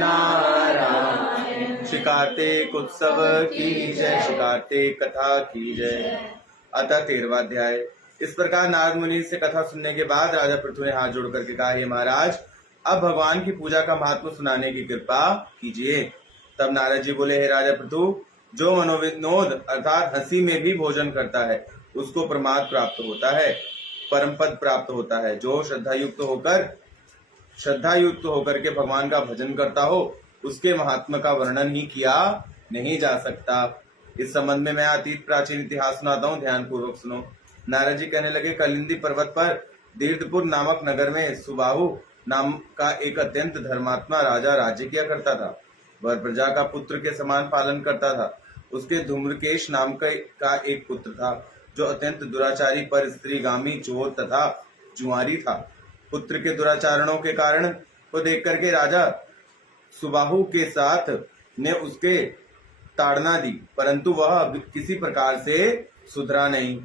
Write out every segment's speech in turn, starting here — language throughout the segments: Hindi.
नारायण। श्री कार्तिक उत्सव की जय, श्री कार्तिक कथा की जय। अतः 13वां अध्याय। इस प्रकार नारद मुनि से कथा सुनने के बाद राजा पृथु ने हाथ जोड़ करके कहा, हे महाराज, अब भगवान की पूजा का महत्व सुनाने की कृपा कीजिए। तब नारद जी बोले, हे राजा पृथु, जो मनोविनोद अर्थात हंसी में भी भोजन करता है उसको प्रमाद प्राप्त होता है, परम पद प्राप्त होता है। जो श्रद्धा युक्त होकर के भगवान का भजन करता हो उसके महात्मा का वर्णन ही किया नहीं जा सकता। इस संबंध में मैं अतीत प्राचीन इतिहास सुनाता हूँ, ध्यान पूर्वक सुनो। नारद जी कहने लगे, कलिंदी पर्वत पर दीर्घपुर नामक नगर में सुबाहु नाम का एक अत्यंत धर्मात्मा राजा राज्य किया करता था। वह प्रजा का पुत्र के समान पालन करता था। उसके धूम्रकेश नाम का एक पुत्र था जो अत्यंत दुराचारी पर स्त्रीगामी चोर तथा जुआरी था। पुत्र के दुराचारणों के कारण को देख करके राजा सुबाहु के साथ ने उसके ताड़ना दी, परंतु वह किसी प्रकार से सुधरा नहीं।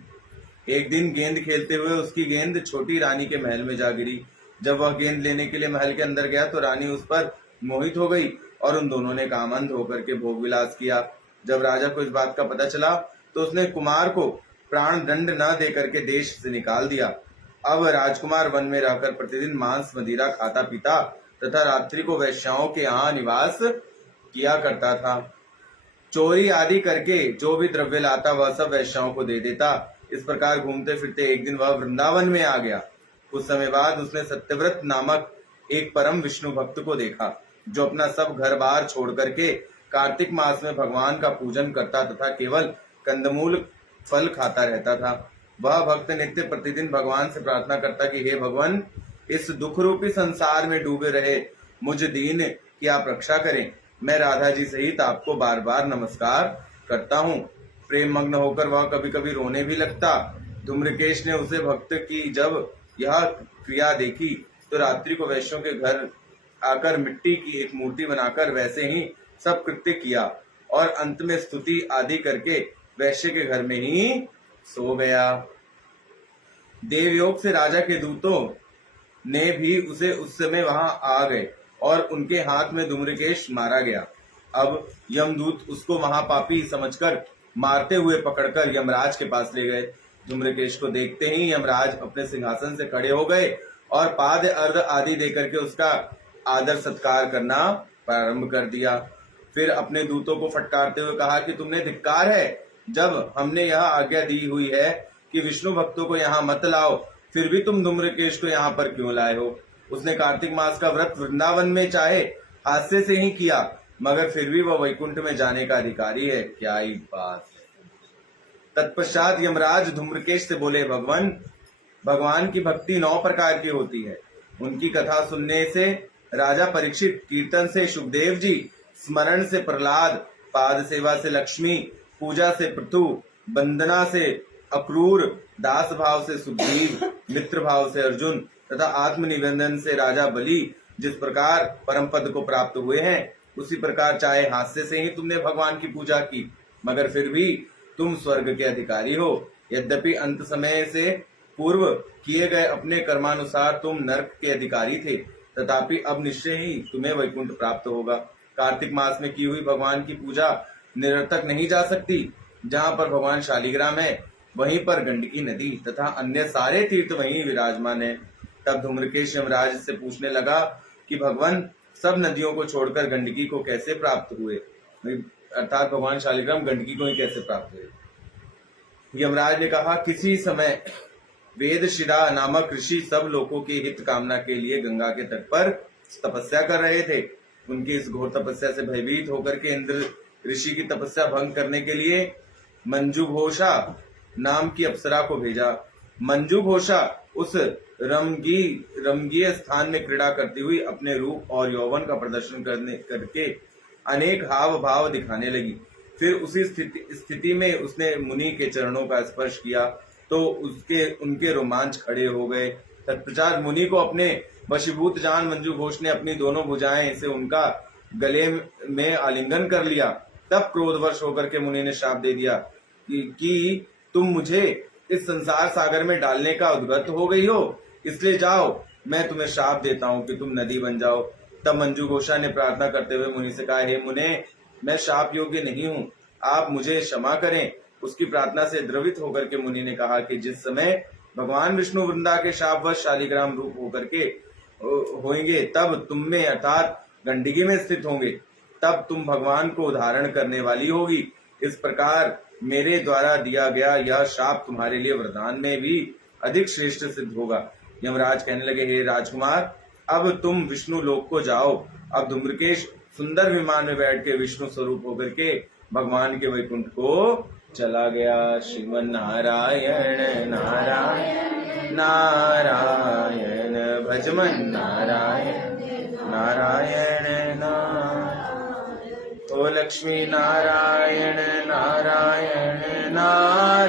एक दिन गेंद खेलते हुए उसकी गेंद छोटी रानी के महल में जा गिरी। जब वह गेंद लेने के लिए महल के अंदर गया तो रानी उस पर मोहित हो गई और उन दोनों ने कामंद होकर के भोग विलास किया। जब राजा को इस बात का पता चला तो उसने कुमार को प्राण दंड न दे करके देश से निकाल दिया। अब राजकुमार वन में रहकर प्रतिदिन मांस मदिरा खाता पीता तथा रात्रि को वैश्याओं के यहाँ निवास किया करता था। चोरी आदि करके जो भी द्रव्य लाता वह सब वैश्याओं को दे देता। इस प्रकार घूमते फिरते एक दिन वह वृंदावन में आ गया। कुछ समय बाद उसने सत्यव्रत नामक एक परम विष्णु भक्त को देखा जो अपना सब घर बार छोड़ करके कार्तिक मास में भगवान का पूजन करता तथा केवल कंदमूल फल खाता रहता था। वह भक्त नित्य प्रतिदिन भगवान से प्रार्थना करता कि हे भगवान, इस दुख रूपी संसार में डूबे रहे मुझ दीन की आप रक्षा करें। मैं राधा जी सहित आपको बार बार नमस्कार करता हूँ। प्रेम मग्न होकर वह कभी कभी रोने भी लगता। धूम्रकेश ने उसे भक्त की जब यह क्रिया देखी तो रात्रि को वैश्यों के घर आकर मिट्टी की एक मूर्ति बनाकर वैसे ही सब कृत्य किया और अंत में स्तुति आदि करके वैश्य के घर में ही सो गया। देवयोग से राजा के दूतों ने भी उसे उस समय वहां आ गए और उनके हाथ में धूम्रकेश मारा गया। अब यमदूत उसको महापापी समझकर मारते हुए पकड़कर यमराज के पास ले गए। धूम्रकेश को देखते ही यमराज अपने सिंहासन से खड़े हो गए और पाद अर्घ आदि देकर के उसका आदर सत्कार करना प्रारंभ कर दिया। फिर अपने दूतों को फटकारते हुए कहा कि तुमने धिक्कार है, जब हमने यह आज्ञा दी हुई है कि विष्णु भक्तों को यहाँ मत लाओ, फिर भी तुम धूम्रकेश को यहाँ पर क्यों लाए हो। उसने कार्तिक मास का व्रत वृंदावन में चाहे हास्य से ही किया, मगर फिर भी वह वैकुंठ में जाने का अधिकारी है। क्या ही बात है। तत्पश्चात यमराज धूम्रकेश से बोले, भगवान की भक्ति 9 प्रकार की होती है। उनकी कथा सुनने से राजा परीक्षित, कीर्तन से सुखदेव जी, स्मरण से प्रहलाद, पाद सेवा से लक्ष्मी, पूजा से पृथु, वंदना से अक्रूर, दास भाव से सुग्रीव, मित्र भाव से अर्जुन तथा आत्मनिवेदन से राजा बलि जिस प्रकार परम पद को प्राप्त हुए हैं, उसी प्रकार चाहे हास्य से ही तुमने भगवान की पूजा की, मगर फिर भी तुम स्वर्ग के अधिकारी हो। यद्यपि अंत समय से पूर्व किए गए अपने कर्मानुसार तुम नरक के अधिकारी थे, तथापि अब निश्चय ही तुम्हें वैकुंठ प्राप्त होगा। कार्तिक मास में की हुई भगवान की पूजा निरर्थक नहीं जा सकती। जहाँ पर भगवान शालिग्राम है वहीं पर गंडकी नदी तथा अन्य सारे तीर्थ वहीं विराजमान है। तब धूम्रकेश यमराज से पूछने लगा कि भगवान सब नदियों को छोड़कर गंडकी को कैसे प्राप्त हुए, अर्थात भगवान शालिग्राम गंडकी को ही कैसे प्राप्त हुए। यमराज ने कहा, किसी समय वेदशिरा नामक ऋषि सब लोगों की हित कामना के लिए गंगा के तट पर तपस्या कर रहे थे। उनकी इस घोर तपस्या से भयभीत होकर के इंद्र ऋषि की तपस्या भंग करने के लिए मंजुघोषा नाम की अप्सरा को भेजा। मंजुघोषा उस रमणीय स्थान में क्रीड़ा करती हुई अपने रूप और यौवन का प्रदर्शन करके अनेक हाव भाव दिखाने लगी। फिर उसी स्थिति में उसने मुनि के चरणों का स्पर्श किया तो उनके रोमांच खड़े हो गए। तत्पश्चात मुनि को अपने वशीभूत जान मंजुघोष ने अपनी दोनों भुजाएं से उनका गले में आलिंगन कर लिया। तब क्रोधवश होकर के मुनि ने श्राप दे दिया कि तुम मुझे इस संसार सागर में डालने का उद्यत हो गई हो, इसलिए जाओ, मैं तुम्हें श्राप देता हूँ कि तुम नदी बन जाओ। तब मंजू घोषा ने प्रार्थना करते हुए मुनि से कहा, हे मुने, मैं शाप योग्य नहीं हूँ, आप मुझे क्षमा करें। उसकी प्रार्थना से द्रवित होकर के मुनि ने कहा कि जिस समय भगवान विष्णु वृंदा के शापवश शालिग्राम रूप होकर के होंगे, तब तुम में अर्थात गंडकी में स्थित होंगे, तब तुम भगवान को धारण करने वाली होगी। इस प्रकार मेरे द्वारा दिया गया यह शाप तुम्हारे लिए वरदान में भी अधिक श्रेष्ठ सिद्ध होगा। यमराज कहने लगे, हे राजकुमार, अब तुम विष्णु लोक को जाओ। अब धूम्रकेश सुंदर विमान में बैठ के विष्णु स्वरूप होकर के भगवान के वैकुंठ को चला गया। श्रीमन नारायण नारायण नारायण भजमन नारायण नारायण नारायण। ओ लक्ष्मी नारायण नारायण नारायण।